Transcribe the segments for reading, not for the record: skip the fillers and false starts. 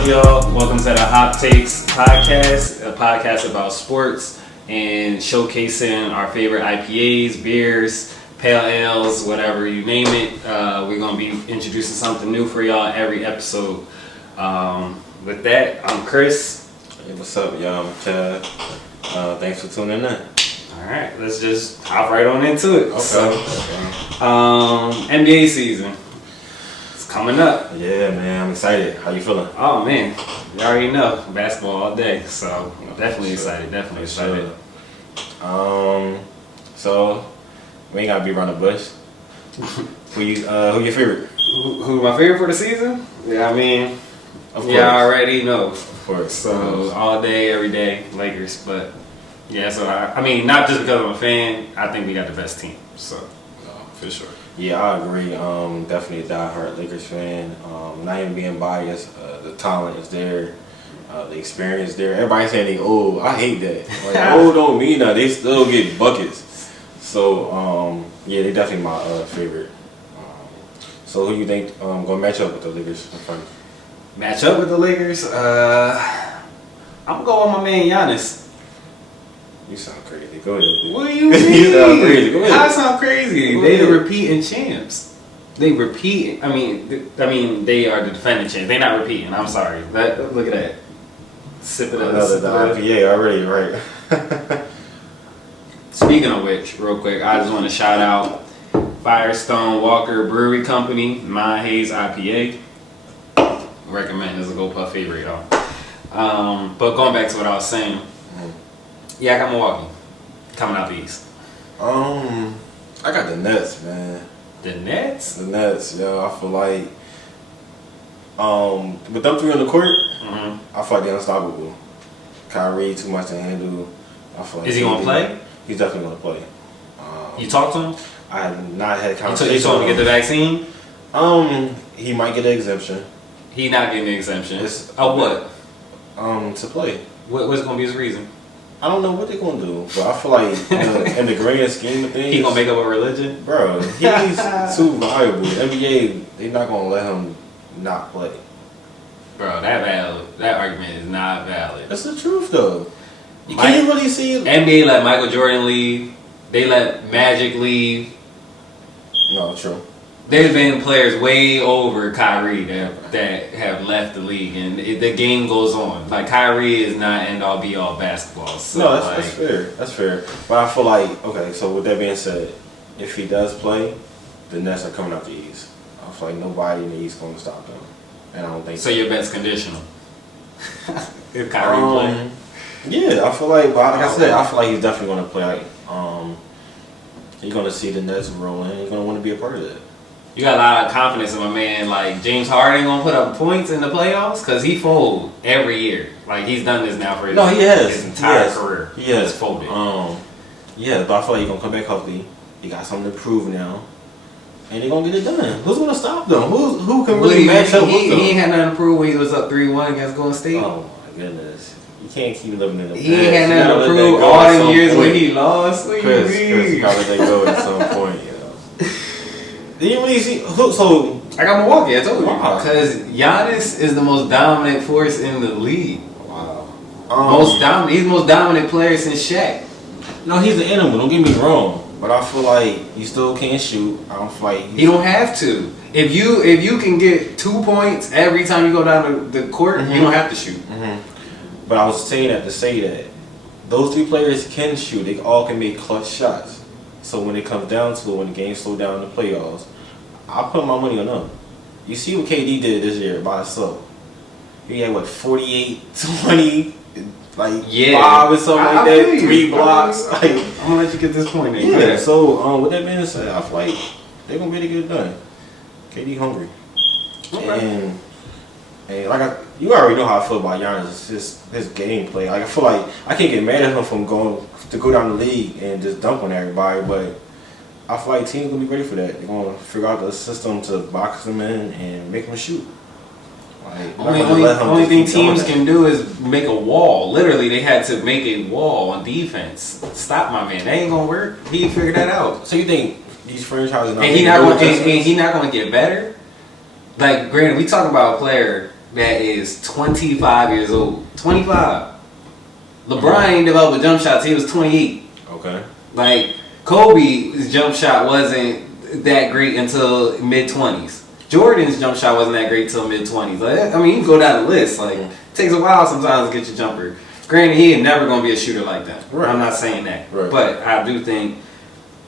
up, y'all? Welcome to the Hot Takes podcast, a podcast about sports and showcasing our favorite IPAs, beers, pale ales, whatever you name it. We're going to be introducing something new for y'all every episode. With that, I'm Chris. Hey, what's up, y'all? I'm Chad. Thanks for tuning in. Alright, let's just hop right on into it. Okay. NBA season. It's coming up. Yeah, man, I'm excited. How you feeling? Oh man, you already know basketball all day, so definitely excited. Definitely excited. So we ain't gotta be around the bush. Who your favorite? Who my favorite for the season? Yeah, I mean, Of course. yeah, I already know. Of course. So all day, every day, Lakers. But yeah, so I mean, not just because I'm a fan. I think we got the best team. So For sure. Yeah, I agree. Definitely a diehard Lakers fan. Not even being biased. The talent is there. The experience there. Everybody saying they old. I hate that. Like, old don't mean that. They still get buckets. So yeah, they definitely my favorite. So who you think going to match up with the Lakers in front? match up with the Lakers. I'm going with my man Giannis. You sound crazy. Go ahead. What do you mean? You sound crazy. Go ahead. I sound crazy. Go They the ahead. repeating champs. They repeat. I mean, they are the defending champs. They're not repeating. I'm sorry. Look at that. Sip it up. Another IPA already, right? Speaking of which, real quick, I just want to shout out Firestone Walker Brewery Company, My Haze IPA. Recommend. It's a GoPuff favorite, y'all. But going back to what I was saying, yeah, I got Milwaukee coming out the East. I got the Nets, man. The Nets? The Nets, yo. I feel like, with them three on the court, I feel like they're unstoppable. Kyrie too much to handle. I feel like Is he gonna play? He's definitely gonna play. You talked to him? I have not had a You conversation. told him to get the vaccine? He might get an exemption. He not getting the exemption. It's- What? To play. What's gonna be his reason? I don't know what they're gonna do, but I feel like in the grand scheme of things, He gonna make up a religion? bro, he's too valuable. The NBA, they're not gonna let him not play. Bro, that argument is not valid. That's the truth, though. You can't really see it. NBA let Michael Jordan leave. They let Magic leave. No, true. There's been players way over Kyrie that have left the league, and the game goes on. Like, Kyrie is not end all be all basketball. So No, that's fair. That's fair. But I feel like, okay, so with that being said, if he does play, the Nets are coming out the East. I feel like nobody in the East going to stop them. And I don't think So your bet's conditional. If Kyrie play. Yeah, I feel like, but like I said, I feel like he's definitely going to play. Like, he's going to see the Nets rolling. He's going to want to be a part of that. You got a lot of confidence in my man. Like, James Harden gonna put up points in the playoffs? Because he fold every year. Like, he's done this now for his entire career. He has. He's folded. Yeah, but I feel like he's going to come back healthy. He got something to prove now. And they're going to get it done. Who's going to stop them? Who can really match up with them? He ain't had nothing to prove when he was up 3-1 against Golden State. Oh, my goodness. You can't keep living in the past. He ain't had You nothing gotta to let prove that go all at them some years when point. he lost. What Chris, you you mean? gotta let that go at some point, you know. Did you really see? So I got Milwaukee, I told you. Wow. Because Giannis is the most dominant force in the league. wow. He's the most dominant player since Shaq. No, he's an animal. Don't get me wrong, but I feel like he still can't shoot. I don't feel like He don't have to. If you can get 2 points every time you go down the court, you don't have to shoot. But I was saying that to say that those three players can shoot. They all can make clutch shots. So when it comes down to it, when the game slow down in the playoffs, I put my money on them. You see what KD did this year by himself. He had, 48, 20, like 5 or something like that, 3 blocks. Like, I'm going to let you get this point in. yeah, so with that being said, I feel like they're going to be able to get it done. KD hungry. Okay. And like you already know how I feel about Giannis, his gameplay. Like I feel like I can't get mad at him from going to go down the league and just dump on everybody, but I feel like teams gonna be ready for that. They're gonna figure out the system to box them in and make them shoot. Like, Only thing teams can do is make a wall. Literally, they had to make a wall on defense. Stop my man. That ain't gonna work. He figured that out. So you think these franchises and he not gonna get better? Like, granted, we talk about a player that is 25 years old. 25. LeBron ain't developed a jump shot till he was 28. Okay. Like, Kobe's jump shot wasn't that great until mid-20s. Jordan's jump shot wasn't that great until mid-20s. Like, I mean, you can go down the list. Like, it takes a while sometimes to get your jumper. Granted, he ain't never going to be a shooter like that. Right. I'm not saying that. Right. But I do think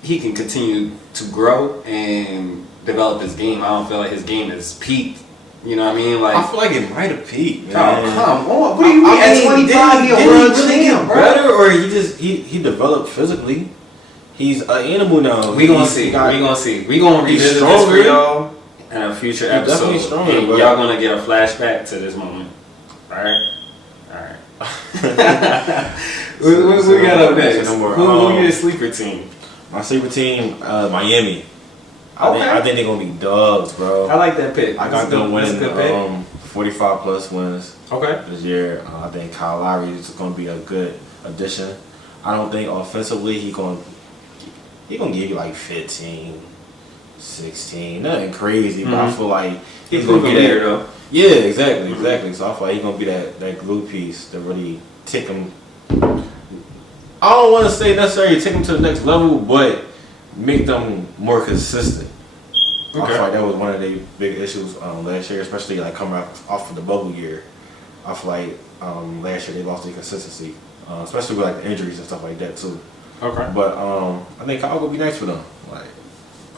he can continue to grow and develop his game. I don't feel like his game is peaked. You know what I mean? Like, I feel like it might have peaked, man. Oh, come on. What do you mean? At 25, he a did world he really champ, get better, or he developed physically? He's an animal now. We gonna see. We gonna see. We gonna revisit this for y'all in a future episode. Stronger, and y'all gonna get a flashback to this moment. Alright? Alright. What we got up next? Who your sleeper team? My sleeper team, Miami. Okay. I think they're gonna be dogs, bro. I like that pick. I got them winning 45 plus wins this year. I think Kyle Lowry is gonna be a good addition. I don't think offensively he gonna give you like 15, 16, nothing crazy, but I feel like he's gonna be there though. Yeah, exactly. So I feel like he's gonna be that glue piece that really take him. I don't want to say necessarily take them to the next level, but make them more consistent. I feel like that was one of the big issues last year, especially like coming off of the bubble year. I feel like last year they lost their consistency, especially with like the injuries and stuff like that too. Okay. But I think Kyle will be nice for them. Like,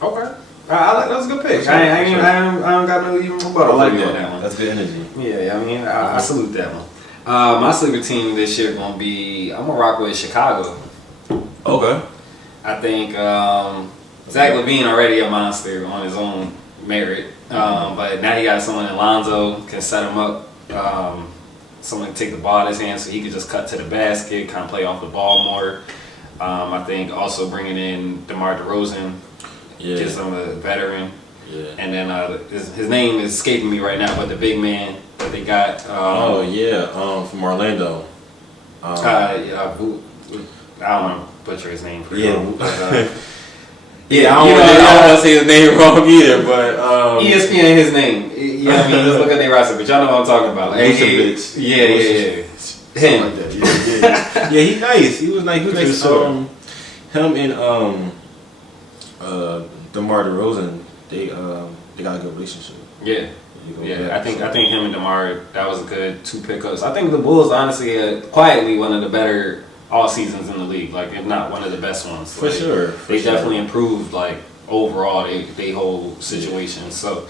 okay. I like that was a good pick. I don't got no even rebuttal. I like that. that one. That's good energy. Yeah, I mean, I salute that one. My sleeper team this year gonna be. I'm gonna rock with Chicago. Okay. I think Zach LaVine already a monster on his own merit, but now he got someone in Lonzo can set him up. Someone can take the ball in his hand so he can just cut to the basket, kind of play off the ball more. I think also bringing in DeMar DeRozan, just him a veteran. Yeah. And then his name is escaping me right now, but the big man that they got. From Orlando. I don't want to butcher his name for sure. But, I don't want to say his name wrong either, but ESPN his name. Yeah, I mean, let's look at their roster, but y'all know what I'm talking about. Like, yeah. Him. Like that. Yeah, he's nice. He was nice. He was nice. Him and DeMar DeRozan, they got a good relationship. Yeah. I think him and DeMar, that was a good two pickups. I think the Bulls honestly had quietly one of the better all seasons in the league, like if not one of the best ones. For sure. They definitely improved like overall they whole situation. So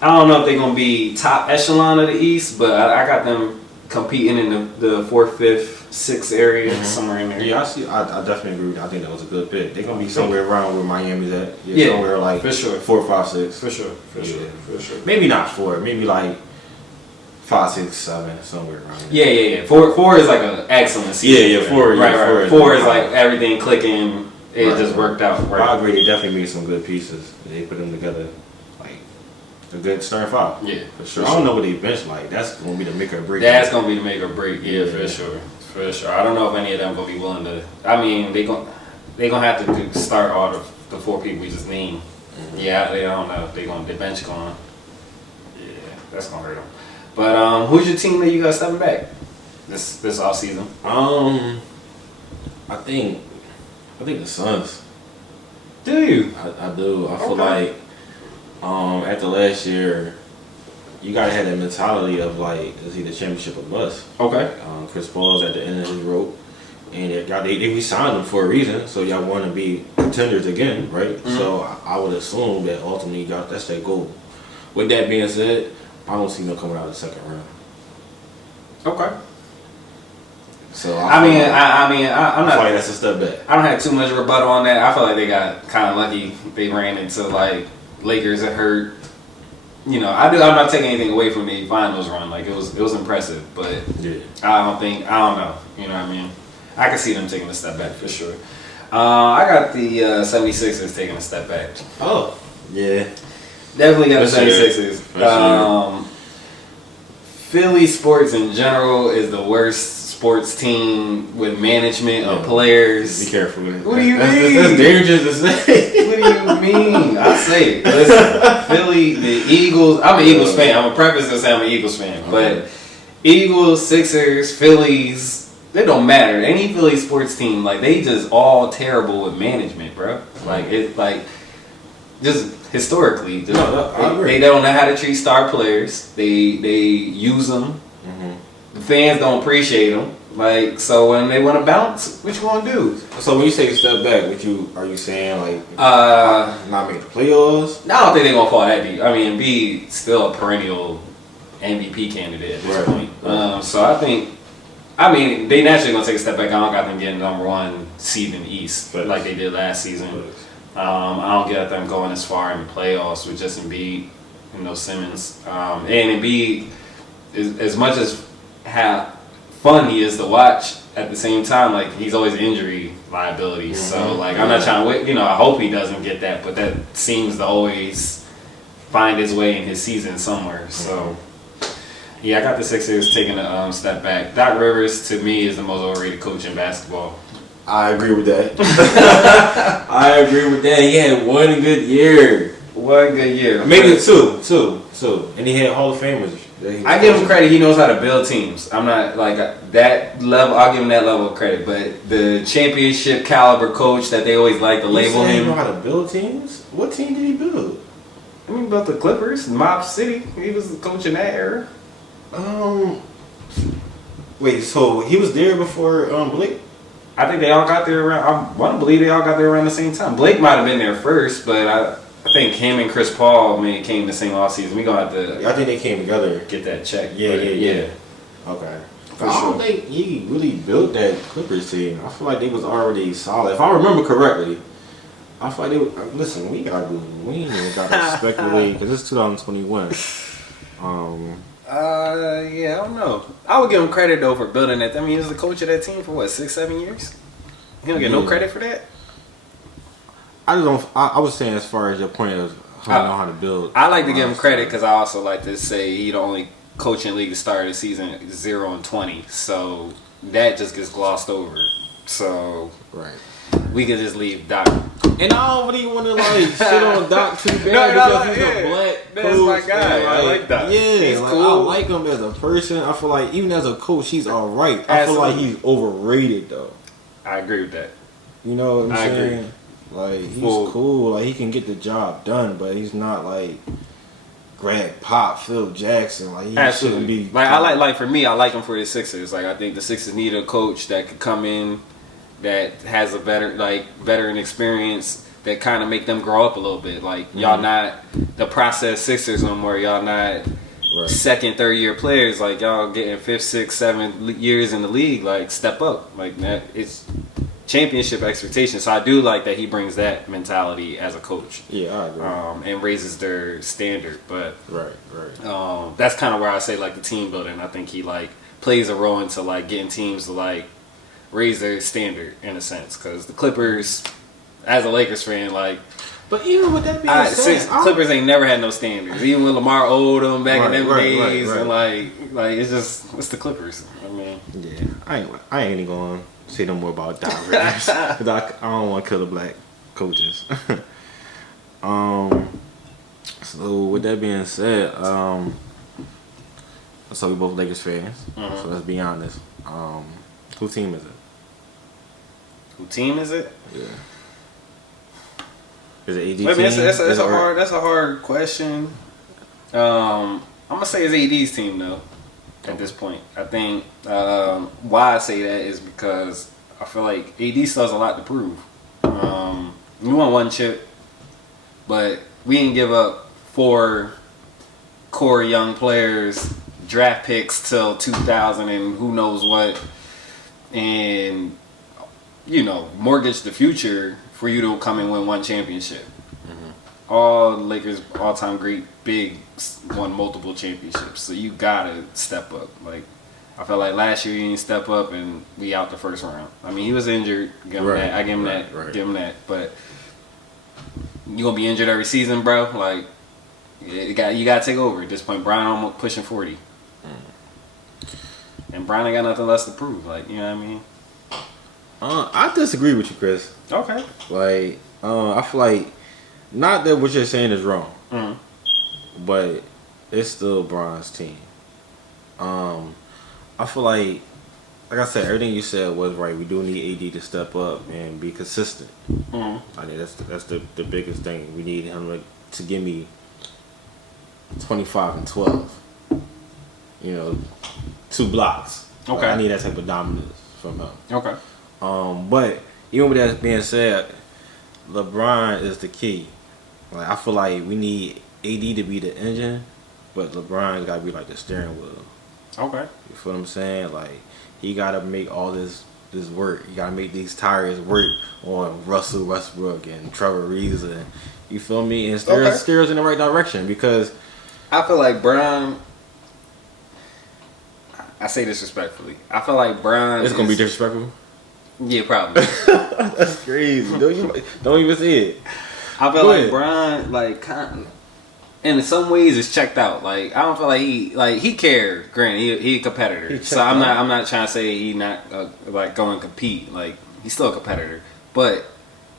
I don't know if they're gonna be top echelon of the East, but I got them competing in the 4th, 5th, 6th area, somewhere in there. Yeah, I definitely agree with you. I think that was a good pick. They're gonna be somewhere around where Miami's at. Yeah, somewhere like for sure. 4, 5, 6. For sure. Maybe not 4. Maybe like 5, 6, 7, somewhere around there. Yeah. 4 is like an excellent season. Yeah, 4. Right. 4 is like everything clicking. It just worked out. Right. I agree. They definitely made some good pieces. They put them together like a good starting 5. Yeah, for sure. I don't know what they bench like. That's gonna be the make or break. That's gonna be the make or break. Yeah, for sure. I don't know if any of them gonna be willing to. I mean, they gonna have to start all the 4 people we just named. Yeah, I don't know if the bench going. Yeah, that's gonna hurt them. But who's your team that you got stepping back this off season? I think the Suns. Do you? I do. I feel like after last year, you gotta have that mentality of like, is he the championship or bust? Okay. Chris Paul's at the end of his rope, and they re-signed him for a reason. So y'all want to be contenders again, right? Mm-hmm. So I would assume that ultimately that's their goal. With that being said, I don't see no coming out of the second round. Okay. So I'm not. I feel like that's a step back. I don't have too much rebuttal on that. I feel like they got kind of lucky. They ran into like Lakers that hurt. You know, I'm not taking anything away from the finals run. Like it was impressive, but I don't know. You know what I mean? I can see them taking a step back for sure. I got the 76ers taking a step back. Oh, yeah. Definitely got the 76ers. Philly sports in general is the worst sports team with management of players. Be careful. What do you mean? That's dangerous to say. What do you mean? I say it. Listen, Philly, the Eagles. I'm an Eagles fan. I'm a preface to say I'm an Eagles fan, but Eagles, Sixers, Phillies, they don't matter. Any Philly sports team, like they just all terrible with management, bro. Like it, like just historically, just, they don't know how to treat star players. They use them. The fans don't appreciate them. Like, so when they want to bounce, what you want to do? So when you say step back, are you saying like not make the playoffs? No, I don't think they're gonna fall that deep. I mean, Embiid's still a perennial MVP candidate at this point. So I mean, they naturally gonna take a step back. I don't got them getting number one seed in the East like they did last season. I don't get them going as far in the playoffs with just Embiid and no Simmons. And Embiid, as much as how fun he is to watch, at the same time, like he's always injury liability. So like I'm not trying to wait. I hope he doesn't get that, but that seems to always find his way in his season somewhere. So. Yeah, I got the Sixers taking a step back. Doc Rivers, to me, is the most overrated coach in basketball. I agree with that. I agree with that. He had one good year. Maybe two. And he had Hall of Famers. I give him credit. He knows how to build teams. I'm not like that level. I'll give him that level of credit. But the championship caliber coach that they always like to label him. He know how to build teams? What team did he build? I mean, he built the Clippers, Mob City. He was the coach in that era. Wait, so he was there before Blake? I think they all got there around. I want to believe they all got there around the same time. Blake might have been there first, but I think him and Chris Paul came the same off season. We gonna have to. I think they came together. Get that check. Yeah. Okay. I don't think he really built that Clippers team. I feel like they was already solid. If I remember correctly, I feel like they were. Listen, we ain't even gotta speculate because it's 2021. Yeah, I don't know. I would give him credit though for building that. I mean, he was the coach of that team for what, 6-7 years? He don't get no credit for that. I just don't. I was saying as far as your point of how know how to build. I like to give him credit because I also like to say he the only coach in the league to start the season 0-20, so that just gets glossed over. So we could just leave Doc. And I don't really want to like shit on Doc too bad because he's a black coach. That's my guy. I like Doc. Yeah, he's like, cool. I like him as a person. I feel like even as a coach, he's all right. I feel like he's overrated though. I agree with that. You know what I'm saying? Agree. Like he's cool. Like he can get the job done, but he's not like Greg Pop, Phil Jackson. Like he shouldn't be. Like for me, I like him for the Sixers. Like I think the Sixers need a coach that could come in that has a veteran experience that kind of make them grow up a little bit. Like y'all not the process Sixers no more. Y'all not second, third year players. Like y'all getting 5th, 6th, 7th years in the league. Like step up. Like that, it's championship expectations. So I do like that he brings that mentality as a coach. Yeah, I agree. And raises their standard. But right. That's kind of where I say like the team building. I think he like plays a role into like getting teams to like raise their standard in a sense, because the Clippers, as a Lakers fan, like. But even with that being said, Clippers ain't never had no standards. Even with Lamar Odom back in them days, and like it's the Clippers. I mean, yeah, I ain't even gonna say no more about Doc Rivers because I don't want to kill the black coaches. So with that being said, so we both Lakers fans. So let's be honest. Whose team is it? Who team is it? Yeah. Is it AD team? I mean, that's a hard question. I'm gonna say it's AD's team though. At this point, I think why I say that is because I feel like AD still has a lot to prove. We won one chip, but we didn't give up 4 core young players, draft picks till 2000 and who knows what, and mortgage the future for you to come and win one championship. All Lakers all-time great bigs won multiple championships, so you gotta step up. Like I felt like last year he didn't step up and we out the first round. I mean he was injured, give him that. I give him that, give him that. But you gonna be injured every season, bro. Like you gotta take over at this point. Brian almost pushing 40. And Bron ain't got nothing less to prove. Like, you know what I mean? I disagree with you, Chris. Okay. Like, I feel like not that what you're saying is wrong, but it's still Bron's team. I feel like I said, everything you said was right. We do need AD to step up and be consistent. I think that's the biggest thing. We need him to give me 25 and 12. You know, 2 blocks. Okay. Like, I need that type of dominance from him. Okay. But even with that being said, LeBron is the key. Like, I feel like we need AD to be the engine, but LeBron got to be like the steering wheel. Okay. You feel what I'm saying? Like, he got to make all this work. He got to make these tires work on Russell Westbrook and Trevor Ariza. You feel me? And steer us in the right direction, because I feel like Bron, I say this respectfully, I feel like Bron it's going to be disrespectful? Yeah, probably. That's crazy. Don't even say it. I feel like Bron, like, in some ways, is checked out. Like, I don't feel like he cares. Granted, he a competitor, so I'm not trying to say he not like going to compete. Like, he's still a competitor, but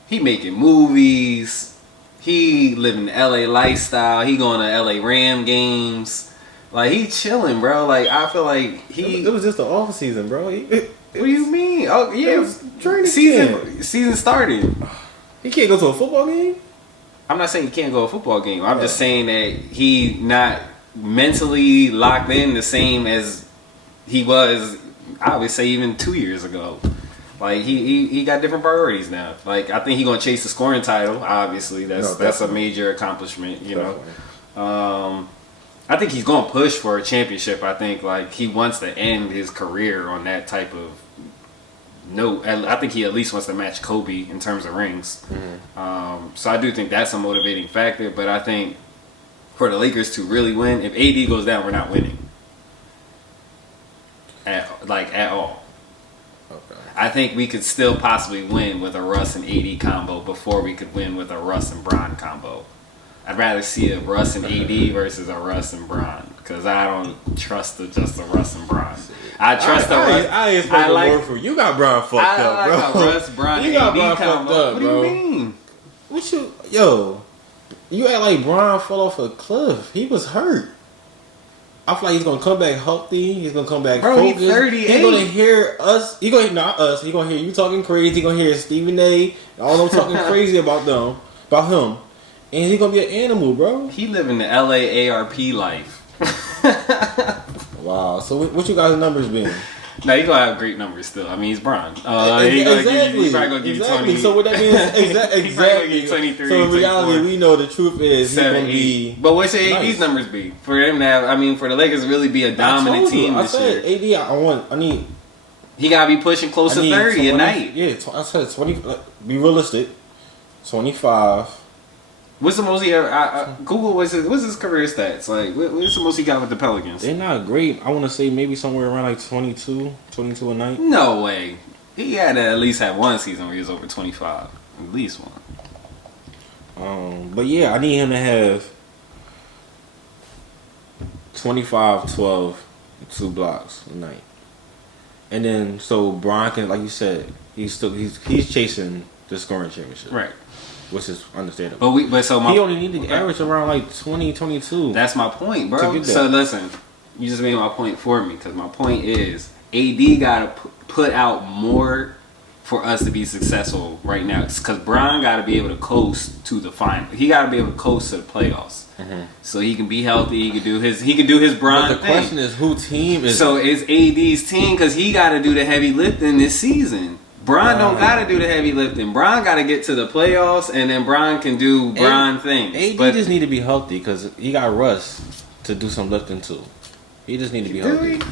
he making movies. He living the LA lifestyle. He going to LA Ram games. Like, he chilling, bro. Like, I feel like it was just the off season, bro. What do you mean? Oh yeah, training season started. He can't go to a football game? I'm not saying he can't go to a football game. I'm just saying that he not mentally locked in the same as he was, I would say, even 2 years ago. Like, he got different priorities now. Like, I think he's gonna chase the scoring title. Obviously, that's a major accomplishment. You know, I think he's gonna push for a championship. I think like he wants to end his career on that type of note. I think he at least wants to match Kobe in terms of rings. So I do think that's a motivating factor. But I think for the Lakers to really win, if AD goes down, we're not winning at all. Okay. I think we could still possibly win with a Russ and AD combo before we could win with a Russ and Bron combo. I'd rather see a Russ and AD versus a Russ and Bron, because I don't trust just a Russ and Bron. I trust the Russ. I ain't spoken word for you. You got Bron fucked up, bro. I like a Russ, Bron, you got Bron fucked up, what bro. What do you mean? You act like Bron fell off a cliff. He was hurt. I feel like he's gonna come back healthy. He's gonna come back focused. He's 38. He's gonna hear us. He's gonna not us. He's gonna hear you talking crazy. He's gonna hear Stephen A. all them talking crazy about him. And he's gonna be an animal, bro. He living the LA ARP life. Wow. So what you guys' numbers been? No, he's gonna have great numbers still. I mean, he's Bron. He's probably gonna give you 20. So what that means? Exactly. 23. So in reality, we know the truth is he's gonna be. But what should AD's numbers be for him to have? I mean, for the Lakers to really be a dominant team this year. I need. He gotta be pushing close to 30 a night. Yeah, I said 20. Be realistic. 25. What's the most he ever? Google what's his career stats? Like, what's the most he got with the Pelicans? They're not great. I want to say maybe somewhere around like 22 a night. No way. He had to at least have one season where he was over 25. At least one. But yeah, I need him to have 25, 12, 2 blocks a night. And then so Bron can, like you said, he's chasing the scoring championship. Right. Which is understandable. He only need to average around like 20, 22. That's my point, bro. So listen, you just made my point for me, because my point is AD got to put out more for us to be successful right now. Because Bron got to be able to coast to the final. He got to be able to coast to the playoffs, so he can be healthy. He can do his Bron. But the question is, who team is? So it's AD's team, because he got to do the heavy lifting this season. Bron don't gotta do the heavy lifting. Bron gotta get to the playoffs, and then Bron can do Bron things. AD just need to be healthy, because he got Russ to do some lifting too. He just need to be healthy.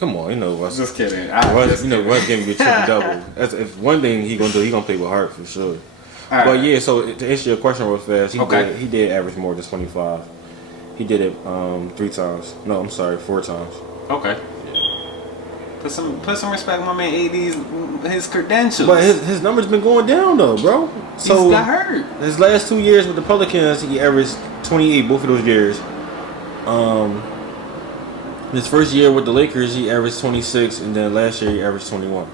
Come on, Russ. Just kidding. Russ giving you a triple double. If one thing he gonna do, he gonna play with heart for sure. Right. But yeah, so to answer your question real fast, he did average more than 25. He did it 3 times. No, I'm sorry, 4 times. Okay. Put some respect on my man AD's his credentials. But his numbers been going down though, bro. So he got hurt. His last 2 years with the Pelicans, he averaged 28 both of those years. His first year with the Lakers, he averaged 26, and then last year he averaged 21.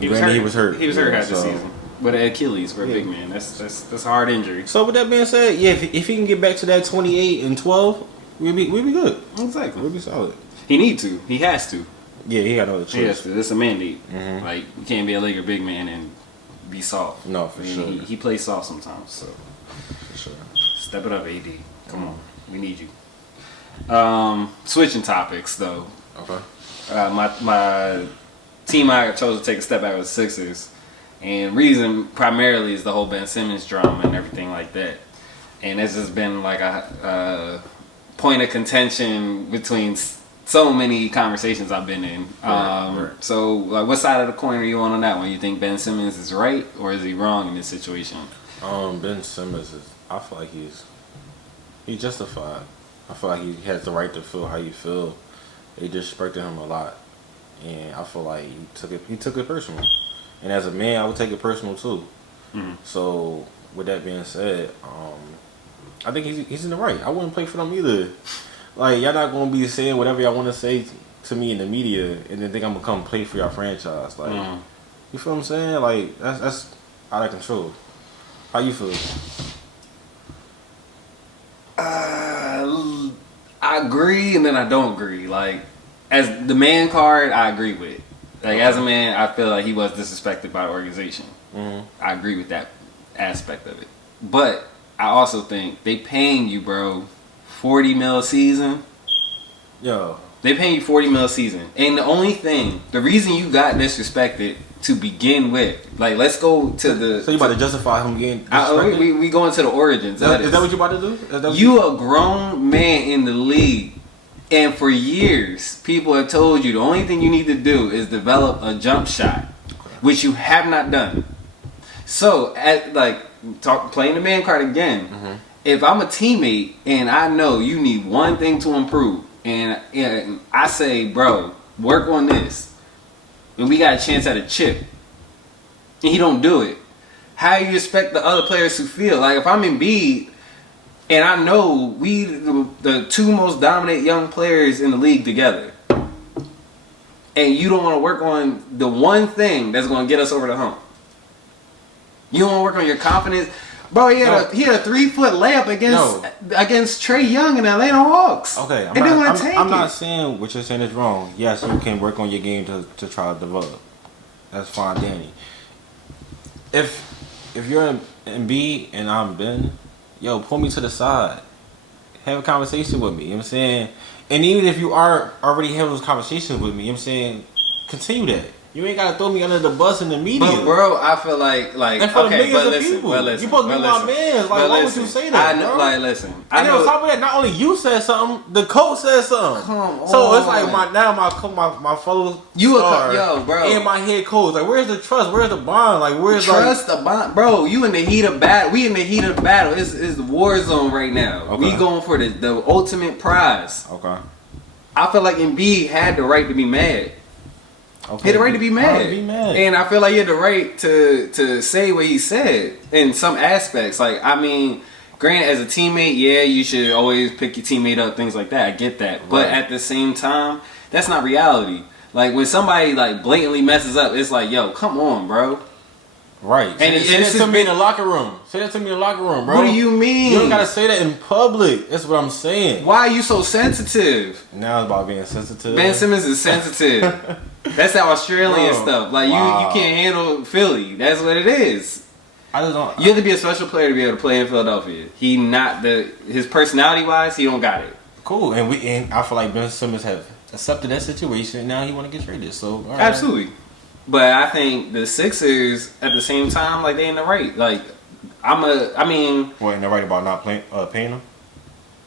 He was hurt. He was hurt half the season. With an Achilles for a big man. That's a hard injury. So with that being said, yeah, if he can get back to that 28 and 12, we'll be good. Exactly. We'll be solid. He need to. He has to. Yeah, he got no other choice. He has to. It's a mandate. Mm-hmm. Like, you can't be a Laker big man and be soft. No, for sure. He plays soft sometimes. So for sure. Step it up, AD. Come on. We need you. Switching topics, though. Okay. My team I chose to take a step back with the Sixers. And reason primarily is the whole Ben Simmons drama and everything like that. And this has been like a point of contention between so many conversations I've been in. Right. So, like, what side of the coin are you on that one? You think Ben Simmons is right or is he wrong in this situation? Ben Simmons I feel like he's justified. I feel like he has the right to feel how you feel. They disrespected him a lot, and I feel like he took it personal. And as a man, I would take it personal too. Mm-hmm. So with that being said, I think he's in the right. I wouldn't play for them either. Like, y'all not gonna be saying whatever y'all want to say to me in the media, and then think I'm gonna come play for y'all franchise. Like, you feel what I'm saying? Like, that's out of control. How you feel? I agree, and then I don't agree. Like, as the man card, I agree with. Like, as a man, I feel like he was disrespected by the organization. Mm-hmm. I agree with that aspect of it. But I also think they paying you, bro, $40 million a season. Yo. They paying you $40 million a season. And the reason you got disrespected to begin with, like, let's go to the... So you about to justify him getting disrespected? We go into the origins. Is that what you about to do? You a grown man in the league. And for years, people have told you the only thing you need to do is develop a jump shot, which you have not done. So, playing the man card again, if I'm a teammate and I know you need one thing to improve, and I say, bro, work on this, and we got a chance at a chip, and he don't do it, how you expect the other players to feel? Like, if I'm Embiid, and I know we the two most dominant young players in the league together, and you don't want to work on the one thing that's going to get us over the hump. You don't want to work on your confidence. Bro, he had a 3-foot layup against Trae Young and the Atlanta Hawks. Okay, I'm not saying what you're saying is wrong. Yes, you can work on your game to try to develop. That's fine, Danny. If you're Embiid and I'm Ben, yo, pull me to the side. Have a conversation with me. You know what I'm saying? And even if you are already having those conversations with me, you know what I'm saying, continue that. You ain't gotta throw me under the bus in the media. But bro, I feel like and for okay, the but listen, people. You supposed to be my man. Like, why would you say that? I know, bro? listen. And then on top of that, not only you said something, the coach said something. Come on. So it's like my fellow star bro, and my head coach. Like, where's the trust? Where's the bond? Like, where's the bond, bro? You in the heat of battle. We in the heat of the battle. It's the war zone right now. Okay. We going for the ultimate prize. Okay. I feel like Embiid had the right to be mad. Okay. He had the right to be mad. And I feel like he had the right to say what he said in some aspects. Like, I mean, granted, as a teammate, yeah, you should always pick your teammate up, things like that. I get that. Right. But at the same time, that's not reality. Like, when somebody, like, blatantly messes up, it's like, yo, come on, bro. Right. And say that to me in the locker room. Say that to me in the locker room, bro. What do you mean? You don't gotta say that in public. That's what I'm saying. Why are you so sensitive? Now it's about being sensitive. Ben Simmons is sensitive. That's that Australian stuff. Like, you can't handle Philly. That's what it is. I just don't. You have to be a special player to be able to play in Philadelphia. His personality wise, he don't got it. Cool. And I feel like Ben Simmons have accepted that situation. Now he want to get traded. So all right. Absolutely. But I think the Sixers, at the same time, like, they in the right. Like, What, in the right about not paying them?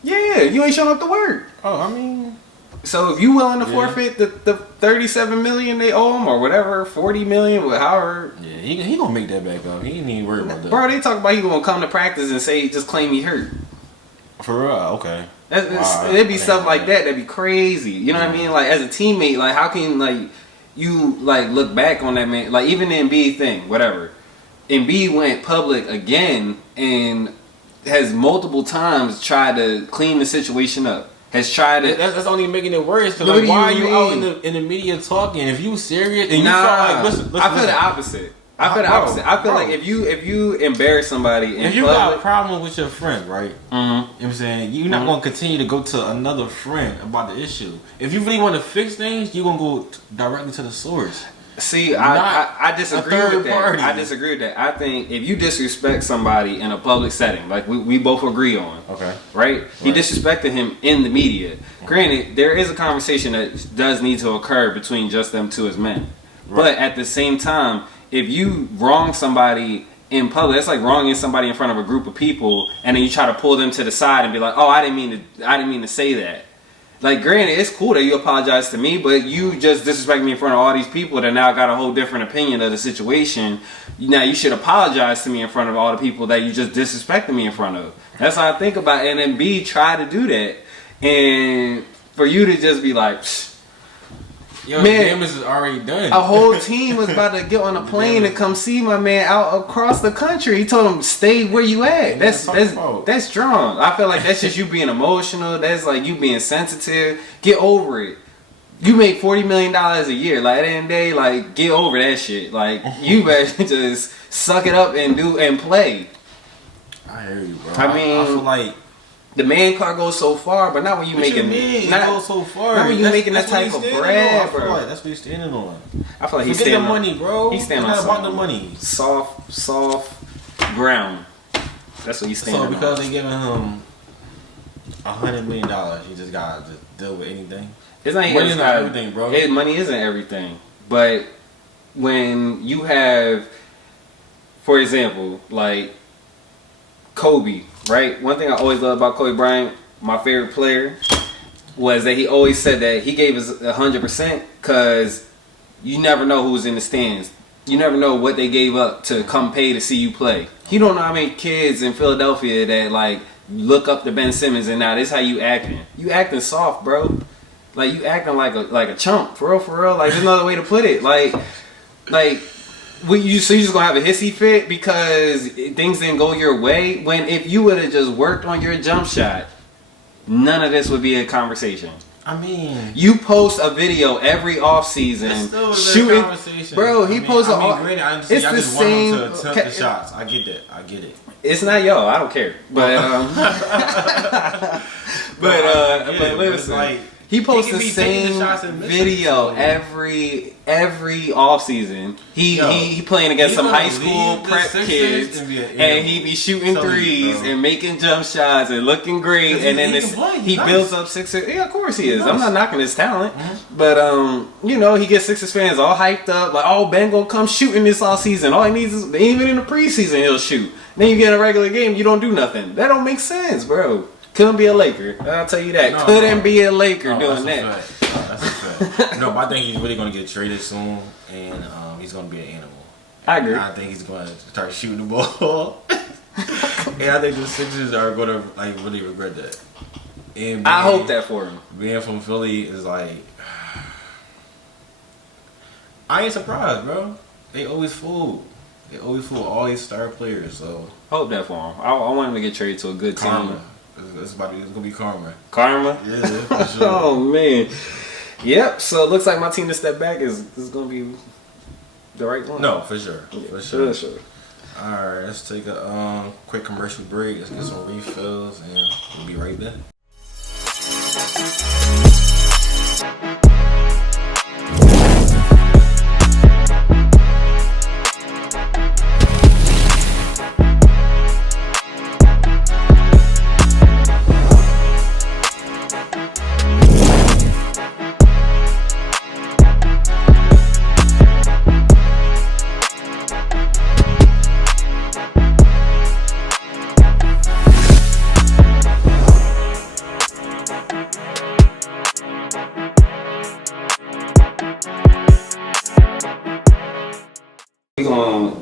Yeah, you ain't showing up to work. Oh, I mean. So if you willing to forfeit the $37 million they owe him, or whatever, $40 million, however. Yeah, he gonna make that back up. He ain't even worried about that. Bro, they talk about he gonna come to practice and say just claim he hurt. For real? Okay. It'd be stuff like that. That'd be crazy. You know what I mean? Like, as a teammate, like, how can, like, you, like, look back on that man? Like, even the Embiid thing, whatever. Embiid went public again and has multiple times tried to clean the situation up. has tried to. That's only making it worse. Cause like, why are you out in the media talking? If you serious, and you feel like, listen, I feel the opposite. I feel like if you embarrass somebody in if you public, got a problem with your friend, right? You know what I'm saying? You're not going to continue to go to another friend about the issue. If you really want to fix things, you're going to go directly to the source. See, I disagree with that. Party. I disagree with that. I think if you disrespect somebody in a public setting, like we both agree on, okay, right? He disrespected him in the media. Granted, there is a conversation that does need to occur between just them two as men. But at the same time, if you wrong somebody in public, that's like wronging somebody in front of a group of people, and then you try to pull them to the side and be like, "Oh, I didn't mean to say that." Like, granted, it's cool that you apologize to me, but you just disrespect me in front of all these people that now got a whole different opinion of the situation. Now you should apologize to me in front of all the people that you just disrespected me in front of. That's how I think about it. And then B, try to do that, and for you to just be like, psh, yo, man, the damage is already done. A whole team was about to get on a plane and come see my man out across the country. He told him, "Stay where you at." That's strong. I feel like that's just you being emotional. That's like you being sensitive. Get over it. You make $40 million a year. Like, at the end of the day, like, get over that shit. Like, you better just suck it up and play. I hear you, bro. I mean, I feel like the man card goes so far, but not when you making goes so far. Not when you making that type of bread, bro. Like that's what he's standing on. I feel like he's standing standing on money, bro. He's standing on about the money. Soft ground. That's what he's standing on. So because they giving him $100 million, he just gotta deal with anything. It's not money's not everything, bro. Money isn't everything, but when you have, for example, like Kobe, right? One thing I always loved about Kobe Bryant, my favorite player, was that he always said that he gave us 100% because you never know who's in the stands. You never know what they gave up to come pay to see you play. You don't know how many kids in Philadelphia that like look up to Ben Simmons and now this how you acting. You acting soft, bro. Like you acting like a chump, for real. Like there's another way to put it. Like. So you just gonna have a hissy fit because things didn't go your way? When if you would have just worked on your jump shot, none of this would be a conversation. I mean, you post a video every off season shooting, bro. He posts a. It's the same. Want him to attempt the shots. I get it. It's not yo. I don't care. But but listen. Like, he posts the same video every off season. He playing against some high school prep kids, and he be shooting threes and making jump shots and looking great. And then he builds up Sixers. Yeah, of course he is. I'm not knocking his talent, but you know, he gets Sixers fans all hyped up. Like, oh, Ben gonna come shooting this all season. All he needs is even in the preseason he'll shoot. Then you get in a regular game, you don't do nothing. That don't make sense, bro. Couldn't be a Laker. I'll tell you that. Couldn't be a Laker doing that. That's a fact. No, but I think he's really going to get traded soon, and he's going to be an animal. I agree. I think he's going to start shooting the ball. And I think the Sixers are going to like really regret that. And I hope that for him. Being from Philly is like, I ain't surprised, bro. They always fool. All these star players. So hope that for him. I want him to get traded to a good team. It's gonna be karma. Karma? Yeah, for sure. Oh man. Yep. So it looks like my team to step back is gonna be the right one. No, for sure. Yeah, for sure. All right, let's take a quick commercial break. Let's get some refills, and we'll be right back.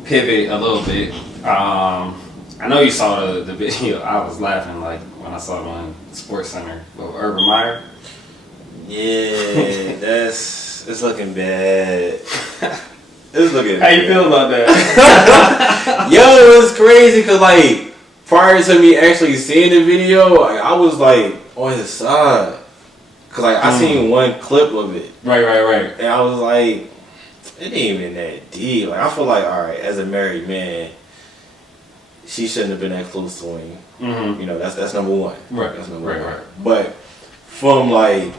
Pivot a little bit. I know you saw the video. I was laughing like when I saw it on Sports Center with Urban Meyer. Yeah, it's looking bad. It's looking. How you feel about that? Yo, it's crazy because like prior to me actually seeing the video, I was like on his side. Cause like I seen one clip of it. Right. And I was like, it ain't even that deep. Like I feel like, all right, as a married man, she shouldn't have been that close to him. Mm-hmm. You know, that's number one. Right. That's number one. But from like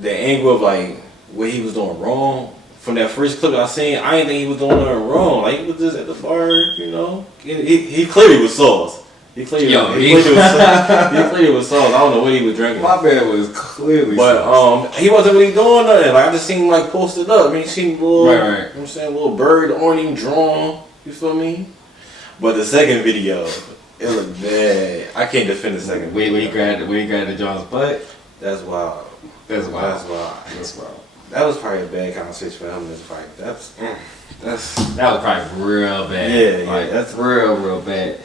the angle of like what he was doing wrong, from that first clip I seen, I didn't think he was doing nothing wrong. Like he was just at the bar, you know. He clearly was sauce. He clearly was sauce. I don't know what he was drinking. My man was clearly But he wasn't really doing nothing. Like I just seen him like posted up. I mean, seen a little, right. You know what I'm saying, a little bird on him drawn. You feel me? But the second video, it looked bad. I can't defend the second. When he grabbed the John's butt. That's wild. That's wild. That was probably a bad conversation for him in this fight. That was probably real bad. Yeah, like, that's real bad.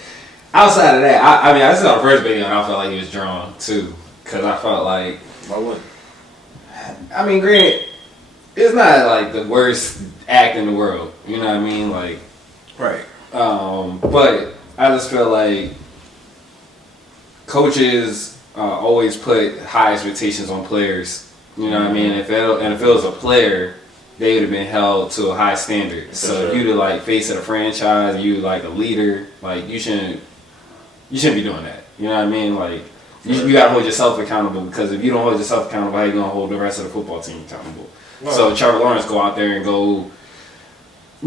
Outside of that, I mean, I saw the first video and I felt like he was drawn too, cause I felt like. Why wouldn't? I mean, granted, it's not like the worst act in the world. You know what I mean? Like, right. But I just feel like coaches always put high expectations on players. You know what I mean? If it was a player, they would have been held to a high standard. So if you the like face of the franchise, you like a leader, like you shouldn't be doing that. You know what I mean? Like you gotta hold yourself accountable, because if you don't hold yourself accountable, how you gonna hold the rest of the football team accountable? Right. So Trevor Lawrence go out there and go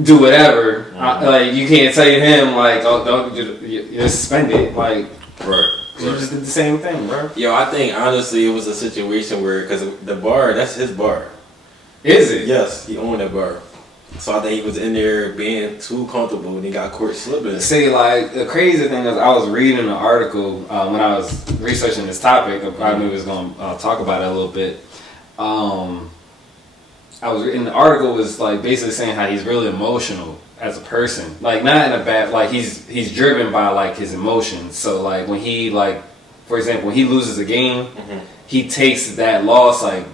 do whatever. Like you can't tell him like, oh, don't you're suspended. Like, right. You just did the same thing, bro. Yo, I think honestly it was a situation where, because the bar, that's his bar. Is it? Yes, he owned that bar. So I think he was in there being too comfortable and he got caught slipping. See, like, the crazy thing is I was reading an article when I was researching this topic. I knew we was going to talk about it a little bit. I was reading the article was like basically saying how he's really emotional as a person. Like, not in a bad, like he's driven by like his emotions. So like when he, like, for example, when he loses a game, he takes that loss like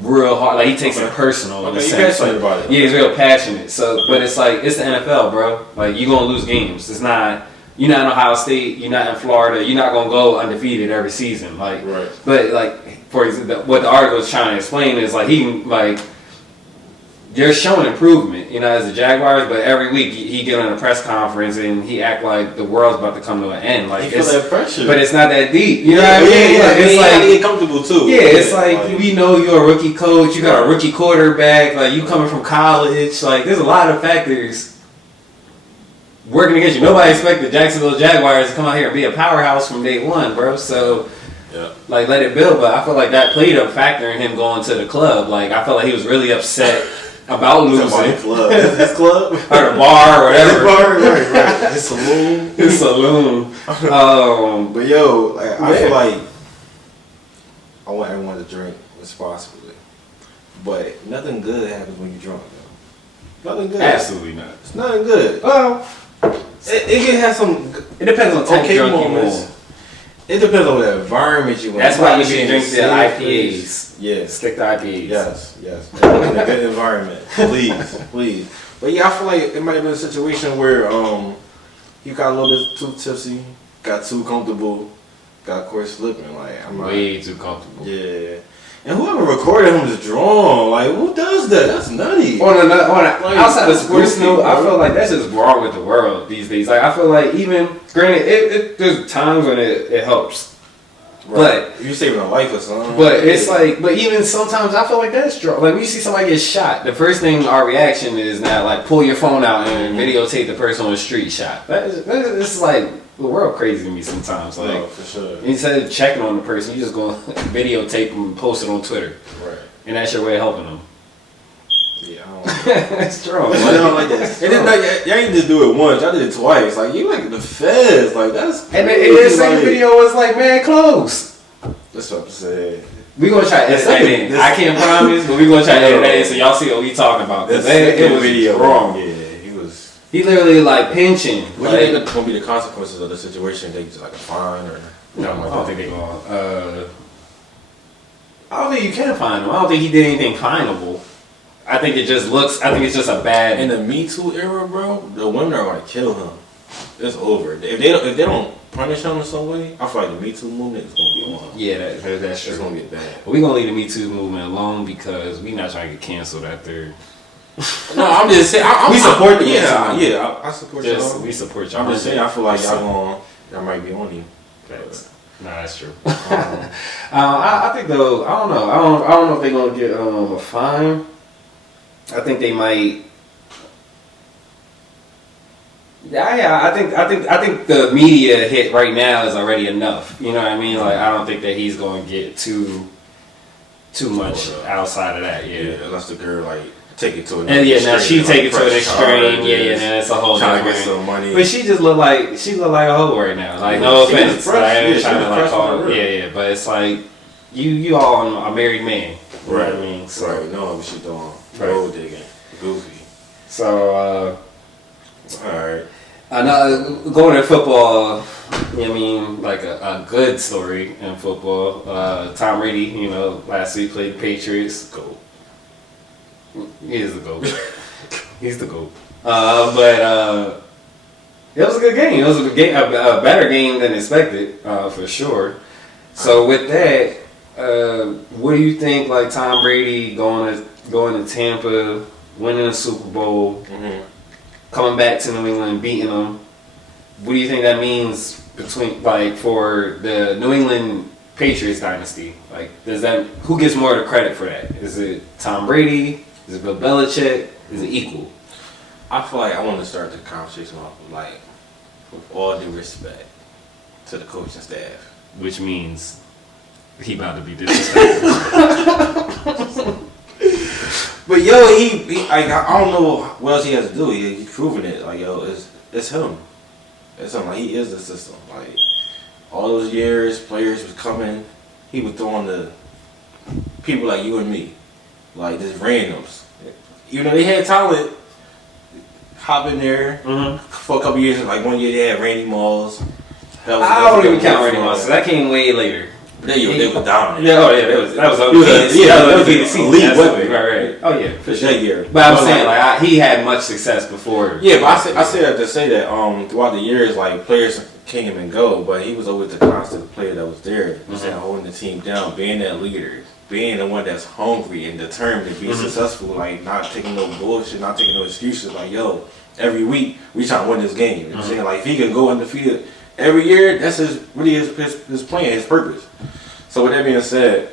real hard. Like he takes it personal in a sense. Passionate about it. Yeah, he's real passionate. So, but it's like, it's the NFL, bro. Like, you're gonna lose games. It's not. You're not in Ohio State. You're not in Florida. You're not gonna go undefeated every season. Like, right. But like, for example, what the article is trying to explain is like he can, like, they're showing improvement, you know, as the Jaguars, but every week he get on a press conference and he act like the world's about to come to an end. Like, you feel that pressure, but it's not that deep. You know what I mean? Yeah, it's you like, gotta get comfortable too. Yeah, it's like we know you're a rookie coach. You got a rookie quarterback. Like, you coming from college. Like, there's a lot of factors working against you. Nobody expected Jacksonville Jaguars to come out here and be a powerhouse from day one, bro. So, like, let it build. But I feel like that played a factor in him going to the club. Like, I felt like he was really upset about losing. His club? Or the bar or whatever. His bar, right. His saloon. His saloon. But yo, like, I feel like I want everyone to drink responsibly. But nothing good happens when you're drunk, though. Nothing good. Absolutely not. It's nothing good. Well, it can have some. It depends on type of drunk moments. It depends on the environment you want. That's why you should drink the IPAs. Yeah. Stick to IPAs. Yes. In a good environment. Please. But yeah, I feel like it might have been a situation where you got a little bit too tipsy, got too comfortable, got caught slipping. Like, I'm way too comfortable. Yeah. And whoever recorded him is drawn. Like, who does that? That's nutty. Outside of sports note, I feel like that's just wrong with the world these days. Like, I feel like even, granted, there's times when it helps. Right. But you're saving a life or something. But it's like, but even sometimes I feel like that's drunk. Like, when you see somebody get shot, the first thing our reaction is now, like, pull your phone out and videotape the person on the street shot. It's like, the world crazy to me sometimes. Like, no, for sure. Instead of checking on the person, you just go videotape them and post it on Twitter. Right. And that's your way of helping them. Yeah, I don't like that's true. I don't like that. And then, like, y'all ain't just do it once. Y'all did it twice. Like, you like the feds. Like, that's crazy. And the second video was like, man, close. That's what I'm saying. We gonna try to edit that in. I can't promise, but we gonna try to edit that in so y'all see what we talking about. It was video wrong. Yeah. He literally like pinching. What do you think gonna be the consequences of the situation? They just like a fine or no? I don't think they gonna. I don't think you can fine him. I don't think he did anything finable. I think it just looks. I think it's just a bad. In the Me Too era, bro, the women are gonna kill him. It's over. If they don't punish him in some way, I feel like the Me Too movement is gonna be on. Yeah, that's true. It's gonna get bad. But we gonna leave the Me Too movement alone because we not trying to get canceled after. No, I'm just saying. We support the Me Too. I support y'all. We support y'all. I'm just saying. I feel like y'all might be on you. No, that's true. I think though, I don't know. I don't know if they're gonna get a fine. I think they might. Yeah. I think the media hit right now is already enough. You know what I mean? Like I don't think that he's gonna get too much outside of that. Yeah. Unless the girl like take it to an extreme. Yeah, now she take it to an extreme. Yeah, and it's a whole trying to get some money. But she just look like a hoe right now. Like no offense, like, I ain't trying to like call her. Yeah. But it's like you all a married man. You know what I mean? So, right. No, she doing gold digging, goofy. So all right. Going to football. I mean, like a good story in football. Tom Brady, you know, last week played the Patriots. GOAT. He is the GOAT. He's the GOAT. But it was a good game. It was a good game, a better game than expected, for sure. So with that, what do you think? Like Tom Brady going to Tampa, winning the Super Bowl, coming back to New England, beating them. What do you think that means for the New England Patriots dynasty? Like, who gets more of the credit for that? Is it Tom Brady? Is it Bill Belichick? Is it equal? I feel like I want to start the conversation off with all due respect to the coaching staff, which means he about to be disrespectful. But yo, he I don't know what else he has to do. He's proving it. Like yo, it's him. It's him. Like he is the system. Like all those years, players was coming. He was throwing the people like you and me, like just randoms. You know they had talent. Hop in there for a couple years. Like 1 year they had Randy Moss. I don't even count Randy Moss. That came way later. They were dominant. Yeah, that was elite weapon. Right. Oh yeah, for sure. That year. But I'm saying he had much success before. Yeah, but I say that to say that throughout the years, like players came and go, but he was always the constant player that was there, holding the team down, being that leader, being the one that's hungry and determined to be successful, like not taking no bullshit, not taking no excuses. Like yo, every week we trying to win this game. You know what I'm saying? Like if he can go undefeated every year, that's his plan, his purpose. So with that being said,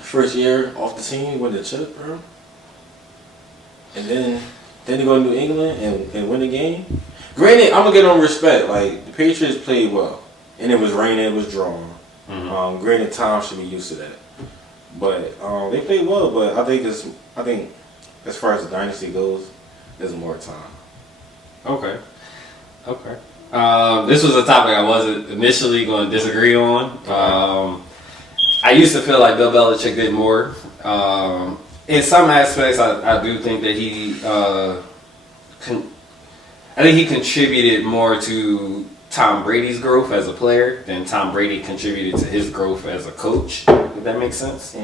first year off the team, win the chip, bro. And then to go to New England and win the game. Granted, I'm gonna get on respect. Like the Patriots played well, and it was raining, it was drawn. Granted, Tom should be used to that, but they played well. But I think as far as the dynasty goes, there's more time. Okay. This was a topic I wasn't initially going to disagree on. I used to feel like Bill Belichick did more. In some aspects, I do think that I think he contributed more to Tom Brady's growth as a player than Tom Brady contributed to his growth as a coach. If that makes sense.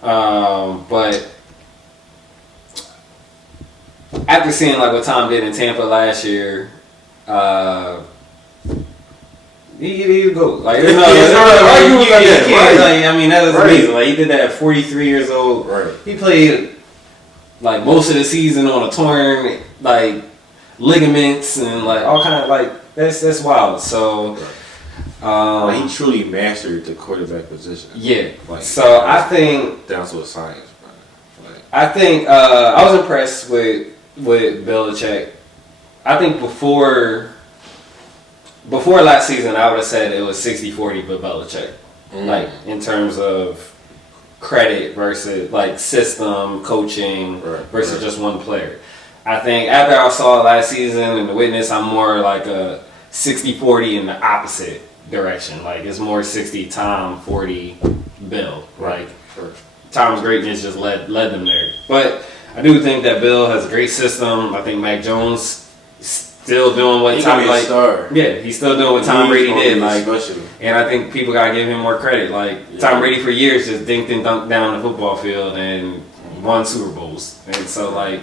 But after seeing like what Tom did in Tampa last year. He go like I mean that is amazing. Like he did that at 43 years old. Right. He played like most of the season on a torn like ligaments and like all kind of like that's wild. So he truly mastered the quarterback position. Yeah. Like, so I think down to a science. Like, I think I was impressed with Belichick. I think before last season, I would have said it was 60-40 for Belichick. Like, in terms of credit versus, like, system, coaching versus just one player. I think after I saw last season and the witness, I'm more like a 60-40 in the opposite direction. Like, it's more 60 Tom, 40 Bill. Like, Tom's greatness just led them there. But I do think that Bill has a great system. I think Mac Jones still doing what Tom he's still doing what Tom Brady did. Like, and I think people gotta give him more credit. Like Tom Brady for years just dinked and dunked down the football field and won Super Bowls. And so like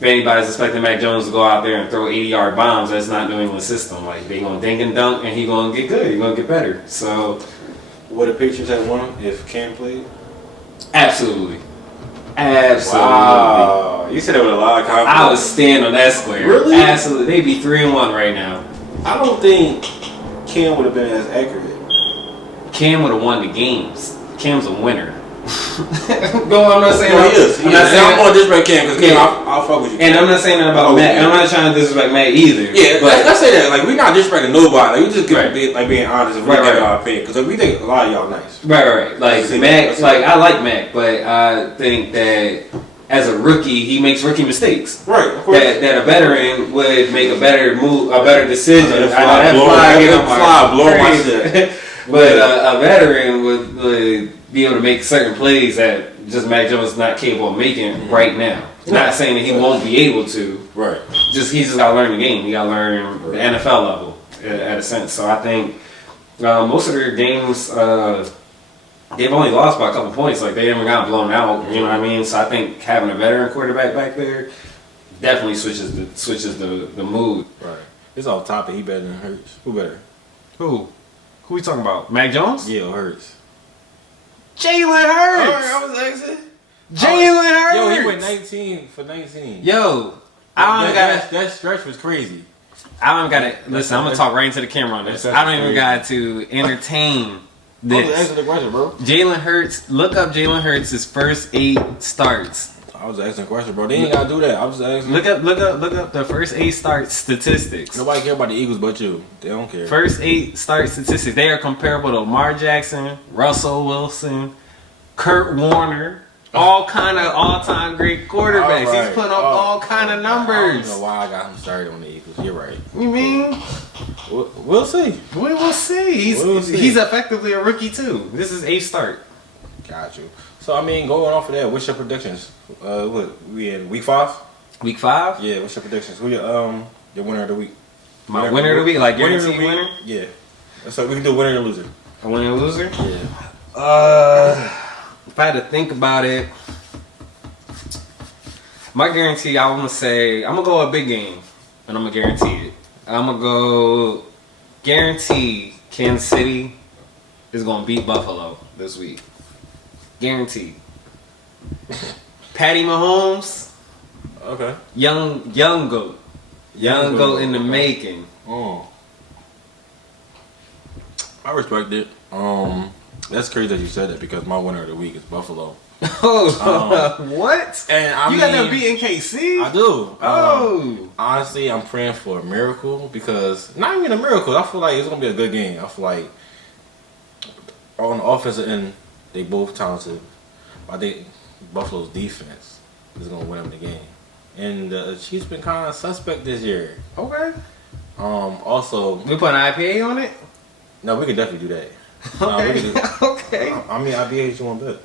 if anybody's expecting Mac Jones to go out there and throw 80-yard bombs, that's not New England's system. Like, they gonna dink and dunk, and he gonna get good. He gonna get better. So, would the Patriots have won if Cam played? Absolutely. Absolutely. Wow. You said it with a lot of confidence. I would stand on that square. Really? Absolutely. They'd be 3-1 right now. I don't think Cam would have been as accurate. Cam would have won the games. Cam's a winner. No, I'm not saying he is. I'm going to disrespect Cam because I'll fuck with you. And I'm not saying that about Matt. And I'm not trying to disrespect Matt either. Yeah, but let's say that. Like, we're not disrespecting nobody. Like, we just being honest and really give our opinion. Because we think a lot of y'all nice. Right. Like, Mac, I like Mac, but I think that as a rookie, he makes rookie mistakes. Right, of course. That a veteran would make a better move, a better decision. That fly blow my shit. But a veteran would be able to make certain plays that just Mac Jones is not capable of making right now. Not saying that he won't be able to. Right. He's just got to learn the game. He got to learn the NFL level at a sense. So I think most of their games, they've only lost by a couple points. Like, they haven't got blown out. You know what I mean? So I think having a veteran quarterback back there definitely switches the mood. Right. It's off topic. He better than Hurts. Who better? Who we talking about? Mac Jones? Yeah, or Hurts. Jalen Hurts. I was asking. Jalen Hurts. Yo, he went 19 for 19. Yo, that stretch was crazy. I don't got to listen. I'm gonna talk right into the camera on this. I don't even got to entertain this. Answer the question, bro. Jalen Hurts. Look up Jalen Hurts' first 8 starts. I was asking a question, bro. They ain't gotta do that. I was asking. Look up the first 8 start statistics. Nobody care about the Eagles but you. They don't care. First 8 start statistics. They are comparable to Lamar Jackson, Russell Wilson, Kurt Warner, all kind of all-time great quarterbacks. Right. He's putting up all kind of numbers. I don't know why I got him started on the Eagles. You're right. You mean? We'll see. We will see. He's effectively a rookie too. This is 8th start. Got you. So I mean, going off of that, what's your predictions? We in week 5? Week 5? Yeah. What's your predictions? Who your winner of the week? My winner of the week, like guaranteed winner? Yeah. So we can do winner and loser. A winner and loser? Yeah. If I had to think about it, my guarantee, I'm gonna go a big game, and I'm gonna guarantee it. I'm gonna go guarantee Kansas City is gonna beat Buffalo this week. Guaranteed. Patty Mahomes. Okay. Young goat. Young goat in the making. Oh. I respect it. That's crazy that you said that because my winner of the week is Buffalo. What? And you got them beating KC? I do. Honestly, I'm praying for a miracle because not even a miracle. I feel like it's gonna be a good game. I feel like on the offensive end, they both talented. I think Buffalo's defense is gonna win them the game, and the Chiefs been kind of suspect this year. Okay. Also, we put an IPA on it. No, we can definitely do that. Okay. Okay. I mean, IPA you want bet.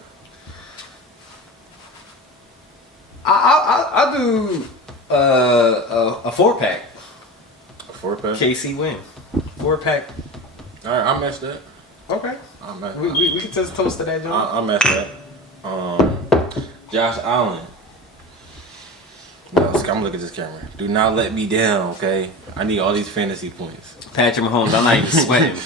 I'll do a 4-pack. A 4-pack. KC win. 4-pack. All right, I'll match that. Okay. We can just toast to that, John. I'll match that. Josh Allen. No, I'm gonna look at this camera. Do not let me down, okay? I need all these fantasy points. Patrick Mahomes, I'm not even sweating.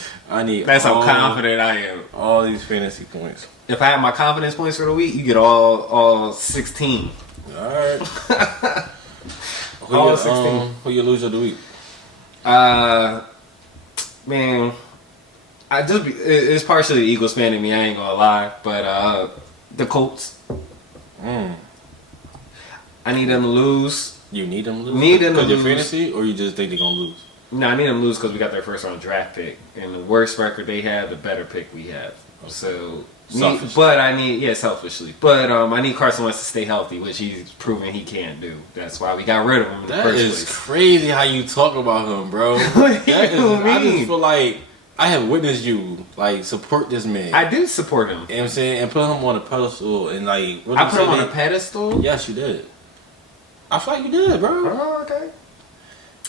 That's how confident I am. All these fantasy points. If I have my confidence points for the week, you get all 16. All right. All 16. Who your loser of the week? Man, it's partially the Eagles fan in me. I ain't gonna lie, but the Colts. I need them to lose. You need them to lose? Need them to lose. Because your fantasy, or you just think they're going to lose? No, I need them to lose because we got their first round draft pick. And the worse record they have, the better pick we have. So, selfishly. But I need Carson Wentz to stay healthy, which he's proven he can't do. That's why we got rid of him in the first place. That is crazy how you talk about him, bro. What do you mean? I just feel like I have witnessed you, like, support this man. I do support him. You know what I'm saying? And put him on a pedestal and, like... I put him on a pedestal? Yes, you did. I feel like you did, bro. Oh, okay.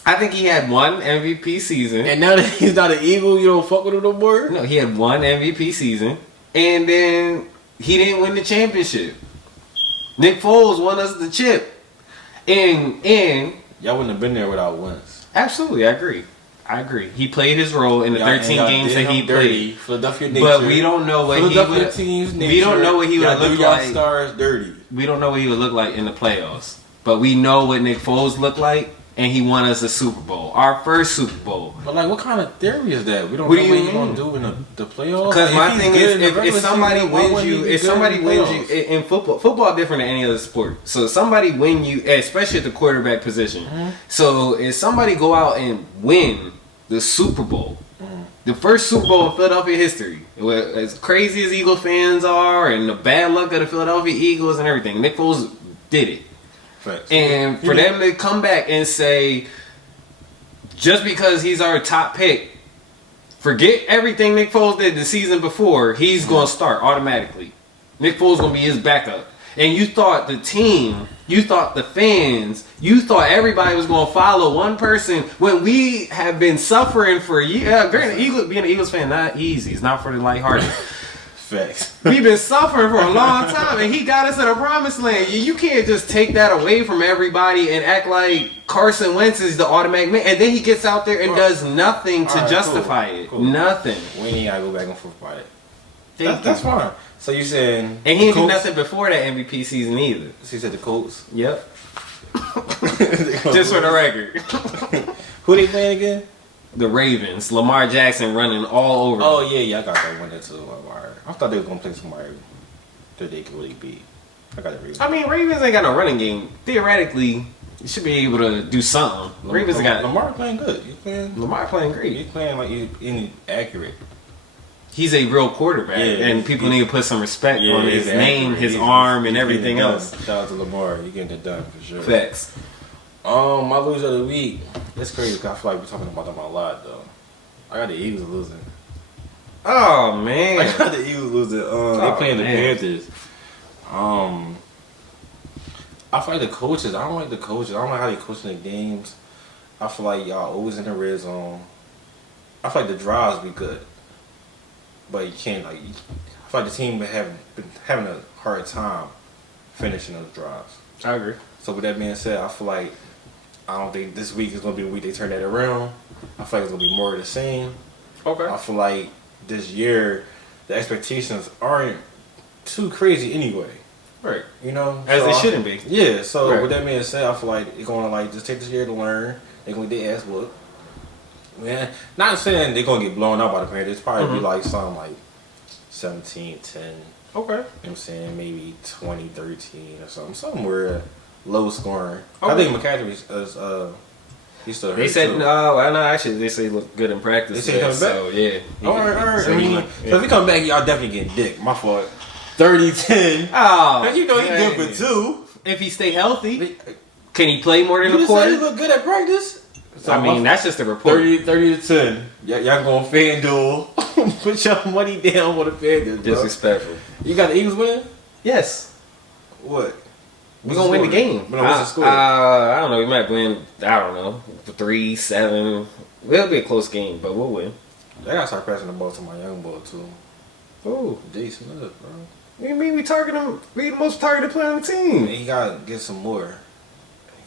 I think he had one MVP season. And now that he's not an Eagle, you don't fuck with him no more? No, he had one MVP season. And then he didn't win the championship. Nick Foles won us the chip. And y'all wouldn't have been there without Wentz. Absolutely, I agree. He played his role in the 13 games that he played. Philadelphia nature. But we don't know what he would. We don't know what he would look like. Stars dirty. We don't know what he would look like in the playoffs. But we know what Nick Foles looked like, and he won us a Super Bowl, our first Super Bowl. But like, what kind of theory is that? We don't know what he's going to do in the playoffs. Because my thing is, if somebody wins you, in football different than any other sport. So if somebody win you, especially at the quarterback position. Mm-hmm. So if somebody go out and win the Super Bowl, the first Super Bowl in Philadelphia history, as crazy as Eagles fans are, and the bad luck of the Philadelphia Eagles and everything, Nick Foles did it. Facts. And for them to come back and say, just because he's our top pick, forget everything Nick Foles did the season before, he's going to start automatically. Nick Foles going to be his backup. And you thought the team, you thought the fans, you thought everybody was going to follow one person when we have been suffering for years. Granted, being an Eagles fan, not easy. It's not for the lighthearted. Facts. We've been suffering for a long time, and he got us in a promised land. You can't just take that away from everybody and act like Carson Wentz is the automatic man. And then he gets out there and does nothing to justify it. Cool. Nothing. We ain't got to go back and forth about it. That's fine. So you saying... And he didn't do nothing before that MVP season either. So you said the Colts? Yep. Just for the record. Who they playing again? The Ravens. Lamar Jackson running all over. Oh, yeah, I got that one too. I thought they were going to play somebody that they could really beat. I got the Ravens. I mean, Ravens ain't got no running game. Theoretically, you should be able to do something. Ravens got... Lamar playing good. Lamar playing great. He's playing like he's inaccurate. He's a real quarterback, and people need to put some respect on his name, his arm, and everything else. Shout out to Lamar. You're getting it done for sure. Facts. My loser of the week. That's crazy because I feel like we're talking about them a lot, though. I got the Eagles losing. Oh, man. I got the Eagles losing. They playing the Panthers. I feel like the coaches. I don't like the coaches. I don't like how they coaching the games. I feel like y'all always in the red zone. I feel like the drives be good. But you can't, I feel like the team been having a hard time finishing those drives. I agree. So with that being said, I feel like I don't think this week is going to be the week they turn that around. I feel like it's going to be more of the same. Okay. I feel like this year, the expectations aren't too crazy anyway. Right. You know? As they shouldn't be. Yeah, so with that being said, I feel like they're going to just take this year to learn. They're going to get their ass whooped. Man, not saying they're going to get blown out by the Panthers. It's probably be like something like 17-10. Okay. You know what I'm saying? Maybe 20-13 or something. Somewhere low scoring. Okay. I think McCaffrey is he's still hurt. They said, too. no, actually, they say he looked good in practice. They say he coming back? So, yeah. All right. So, so if he come back, y'all definitely getting dick. My fault. 30-10. Oh. You know he good for 2. If he stay healthy, can he play more than a You quarter? said he look good at practice? So I mean, that's just a report. 30-10. Y'all going FanDuel. Put your money down on the FanDuel. Disrespectful. You got the Eagles winning? Yes. What? We're going to win the game. What's the score? I don't know. We might win, 3-7. It'll be a close game, but we'll win. I got to start passing the ball to my young boy, too. Ooh. Jay Smith, bro. What do you mean we target him? We the most targeted player on the team. He got to get some more.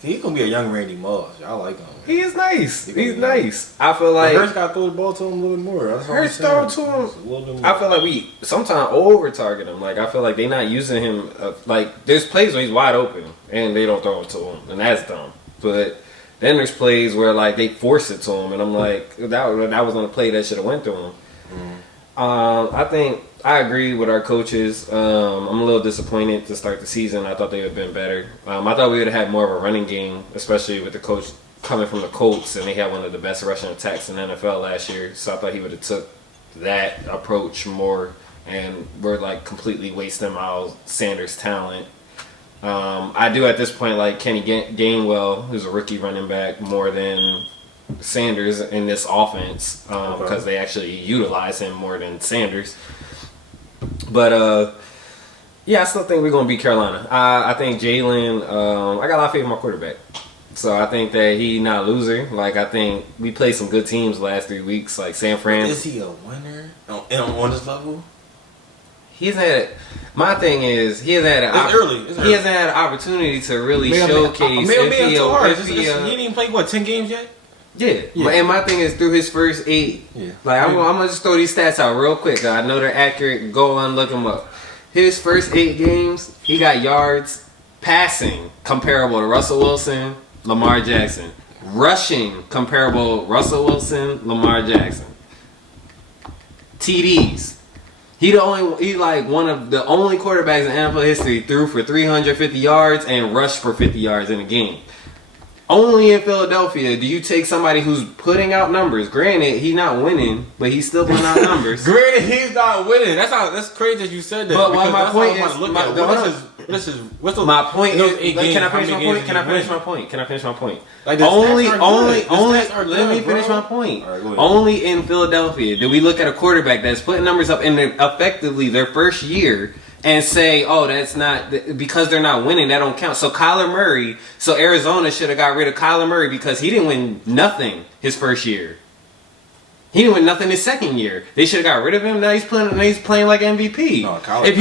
He's going to be a young Randy Moss. I like him. He is nice. He's nice. I feel like Hurts got to throw the ball to him a little bit more. Hurts throw to him a little bit more. I feel like we sometimes over target him. Like I feel like they're not using him. Like there's plays where he's wide open and they don't throw it to him, and that's dumb. But then there's plays where like they force it to him, and I'm like that was on a play that should have went through him. I think I agree with our coaches. I'm a little disappointed to start the season. I thought they would have been better. I thought we would have had more of a running game, especially with the coach coming from the Colts, and they had one of the best rushing attacks in the NFL last year. So I thought he would have took that approach more, and we're like completely wasting Miles Sanders' talent. I do at this point like Kenny Gainwell, who's a rookie running back, more than Sanders in this offense because they actually utilize him more than Sanders. But yeah, I still think we're gonna beat Carolina. I think Jalen. I got a lot of faith in my quarterback, so I think that he not a loser. Like I think we played some good teams the last 3 weeks, like San Fran. Is he a winner on this level? he's had. My thing is, he has had he hasn't had an opportunity to really showcase. He didn't even play 10 games yet. Yeah. And my thing is through his first 8. Yeah. Like I'm gonna just throw these stats out real quick. I know they're accurate. Go on, look them up. His first 8 games, he got yards passing comparable to Russell Wilson, Lamar Jackson. Rushing comparable Russell Wilson, Lamar Jackson. TDs. He like one of the only quarterbacks in NFL history threw for 350 yards and rushed for 50 yards in a game. Only in Philadelphia do you take somebody who's putting out numbers. Granted, he's not winning, but he's still putting out numbers. Granted, he's not winning. That's crazy that you said that. But my point is, my point is, can I finish my point? Like only. Let me finish my point. Right, only in Philadelphia do we look at a quarterback that's putting numbers up in effectively their first year and say, oh, that's not, because they're not winning, that don't count. So Arizona should have got rid of Kyler Murray because he didn't win nothing his first year. He didn't win nothing his second year. They should have got rid of him. Now he's playing like MVP. No, if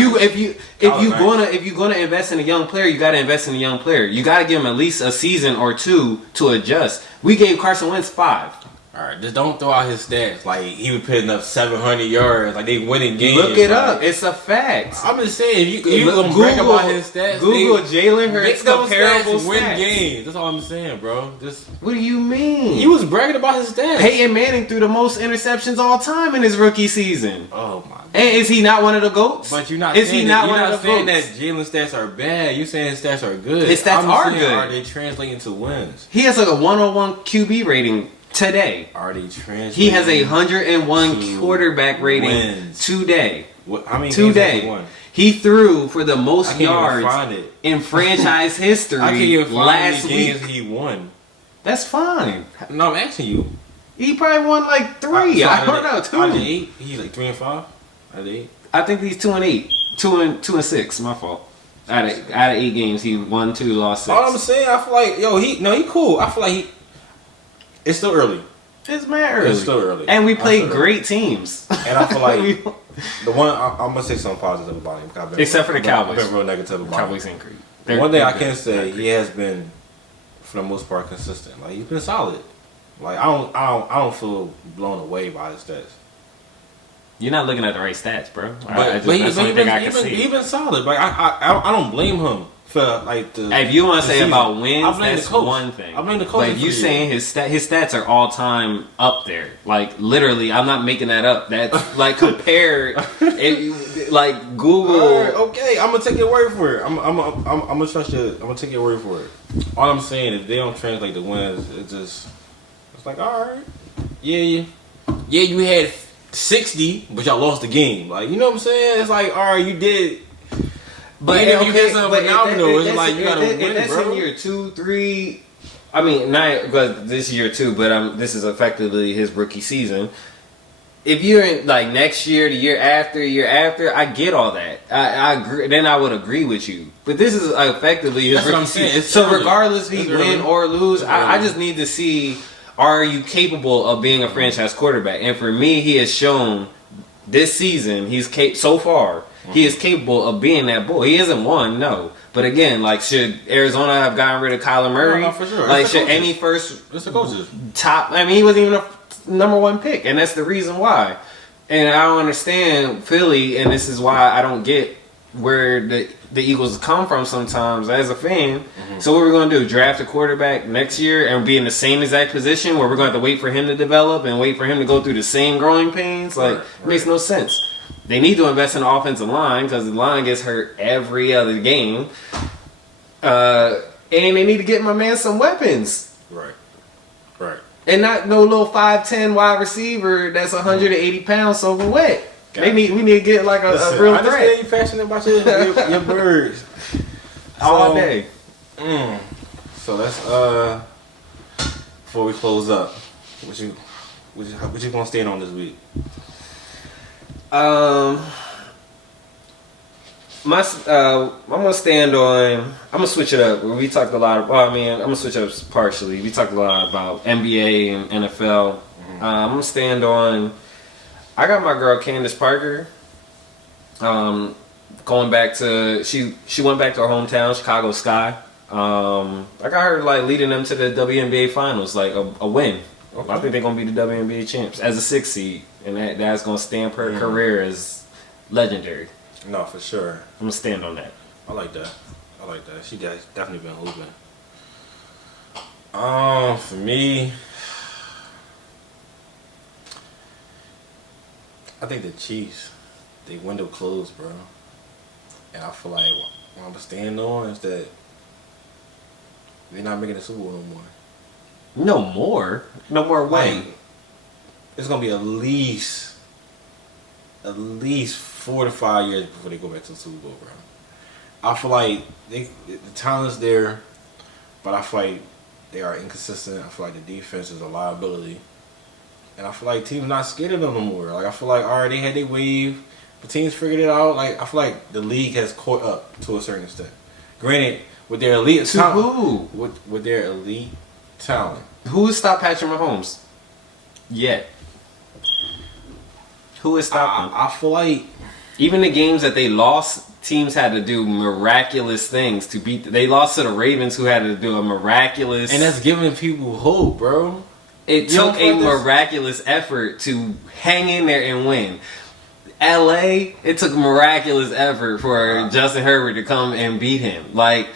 you're gonna invest in a young player, you gotta invest in a young player. You gotta give him at least a season or 2 to adjust. We gave Carson Wentz 5. All right, just don't throw out his stats. Like, he was putting up 700 yards. Like, they winning games. Look it up. It's a fact. I'm just saying, if you gonna brag about his stats, Google Jalen Hurts comparable stats. Win games. That's all I'm saying, bro. Just what do you mean? He was bragging about his stats. Peyton Manning threw the most interceptions all time in his rookie season. Oh my God. And is he not one of the GOATs? But you're not saying that Jalen stats are bad. You're saying his stats are good. His stats are good. Are they translating to wins? He has like a 101 QB rating. Today, he has a 101 quarterback rating today. How many today? He threw for the most yards in franchise history last week. He won. That's fine. No, I'm asking you. He probably won like 3. I don't know, 2. Out of 8, he's like 3 and 5. Out of 8, I think he's 2 and 8, 2 and 6. My fault. Out of 8 games, he won 2, lost 6. All I'm saying, I feel like he cool. I feel like it's still early. It's mad early. It's still early. And we play great teams. And I feel like the one I'm gonna say something positive about him. Except for the Cowboys. I've been real negative about Cowboys him. ain't great. One thing I can say, he has been, for the most part, consistent. Like, he's been solid. Like, I don't feel blown away by his stats. You're not looking at the right stats, bro. But he's been solid. Like, I don't blame him. Like if you want to say about wins, that's one thing. I blame the coach. But you saying his stats are all time up there. Like literally, I'm not making that up. That's like compared, like Google. Right, okay, I'm gonna take your word for it. I'm gonna trust you. I'm gonna take your word for it. All I'm saying is they don't translate the wins. It's like, all right, yeah, you had 60, but y'all lost the game. Like, you know what I'm saying? It's like, all right, you did. But if you get something phenomenal, it's like you gotta win, that's bro. In year 2, 3. I mean, not because this year 2, but this is effectively his rookie season. If you're in like next year, the year after, I get all that. I agree. Then I would agree with you. But this is effectively his rookie season. So regardless if he win or lose, I just need to see: are you capable of being a franchise quarterback? And for me, he has shown this season so far. He is capable of being that boy. He isn't one, no. But again, like, should Arizona have gotten rid of Kyler Murray? No, for sure. Like, should any first it's the coaches. top? I mean, he wasn't even a number 1 pick, and that's the reason why. And I don't understand Philly, and this is why I don't get where the Eagles come from sometimes as a fan. Mm-hmm. So what we're going to do? Draft a quarterback next year and be in the same exact position where we're going to have to wait for him to develop and wait for him to go through the same growing pains? Like, it makes no sense. They need to invest in the offensive line because the line gets hurt every other game. And they need to get my man some weapons. Right. And not no little 5'10" wide receiver that's 180 pounds soaking wet. We need to get like a real threat. I understand you passionate about your birds. All day. So that's before we close up, what you gonna stand on this week? I'm gonna stand on. I'm gonna switch it up. We talked a lot. I'm gonna switch up partially. We talked a lot about NBA and NFL. I'm gonna stand on. I got my girl Candace Parker. Going back to she went back to her hometown, Chicago Sky. I got her like leading them to the WNBA finals, like a win. Okay. I think they're gonna be the WNBA champs as a 6 seed, and that's gonna stamp her career as legendary. No, for sure. I'm gonna stand on that. I like that. She definitely been hooping. For me, I think the Chiefs, they window closed, bro. And I feel like what I'm standing on is that they're not making the Super Bowl no more. No more way. Like, it's gonna be at least 4 to 5 years before they go back to the Super Bowl, bro. I feel like the talent's there, but I feel like they are inconsistent. I feel like the defense is a liability, and I feel like teams not scared of them no more. Like I feel like all right, they had their wave, but teams figured it out. Like I feel like the league has caught up to a certain extent. Granted, with their elite talent, with their elite talent, who has stopped Patrick Mahomes? Yet. Who has stopped him? I feel like even the games that they lost, teams had to do miraculous things to beat. They lost to the Ravens, who had to do a miraculous. And that's giving people hope, bro. It took a miraculous effort to hang in there and win. LA, it took miraculous effort for Justin Herbert to come and beat him. Like,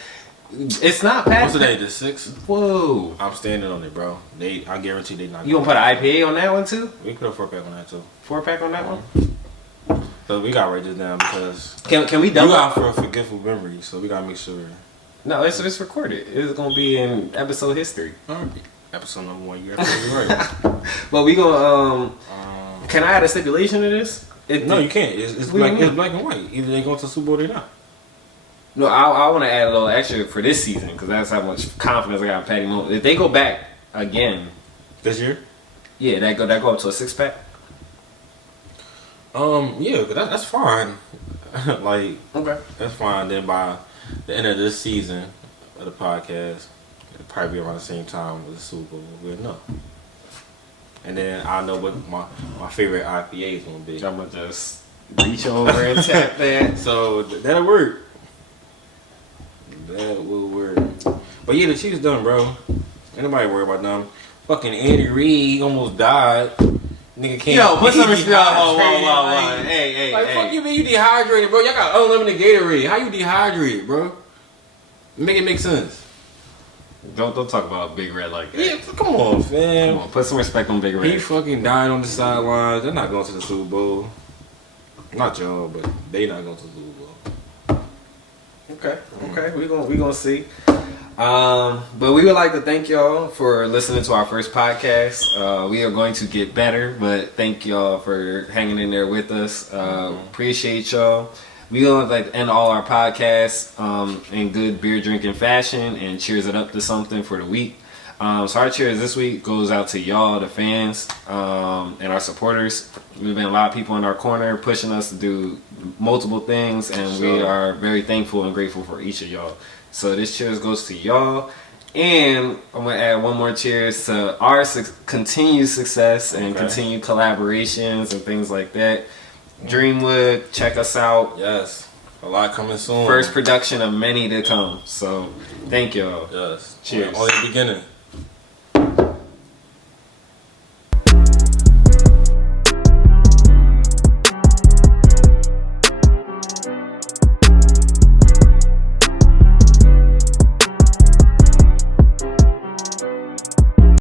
it's not Patrick. What's today? The 6th? Whoa. I'm standing on it, bro. I guarantee they not. You gonna put an IPA on that one too? We can put a 4-pack on that too. 4-pack on that one? So we gotta write this down because can we double? You got for a forgetful memory, so we gotta make sure. No, it's recorded. It's gonna be in episode history. Episode number 1. You're absolutely right. But we gonna can I add a stipulation to this? No, you can't. It's black and white. Either they go to the Super Bowl or not. No, I want to add a little extra for this season because that's how much confidence I got in Patty Mahomes. If they go back again this year, yeah, that go up to a 6-pack. Yeah, that's fine. Like, okay, that's fine. Then by the end of this season of the podcast, it'll probably be around the same time with the Super Bowl. We'll know. And then I know what my favorite IPA is gonna be. I'm gonna just reach over and tap that. So that'll work. That will work. But yeah, the Chiefs done, bro. Ain't nobody worry about them. Fucking Andy Reid almost died. Nigga can't. Yo, put some respect. Whoa. Hey. Like, fuck you, man. You dehydrated, bro. Y'all got unlimited Gatorade. How you dehydrated, bro? Make it make sense. Don't talk about Big Red like that. Yeah, come on, fam. Come on, put some respect on Big Red. He fucking died on the sidelines. They're not going to the Super Bowl. Not y'all, but they not going to the Super Bowl. Okay. We gonna see. But we would like to thank y'all for listening to our first podcast. We are going to get better, but thank y'all for hanging in there with us. Appreciate y'all. We gonna like end all our podcasts in good beer drinking fashion and cheers it up to something for the week. So our cheers this week goes out to y'all, the fans, and our supporters. We've been a lot of people in our corner pushing us to do multiple things, and we are very thankful and grateful for each of y'all. So this cheers goes to y'all, and I'm gonna add one more cheers to our continued success and continued collaborations and things like that. Dreamwood, check us out. Yes, a lot coming soon. First production of many to come. So thank y'all. Yes, cheers. Only the beginning.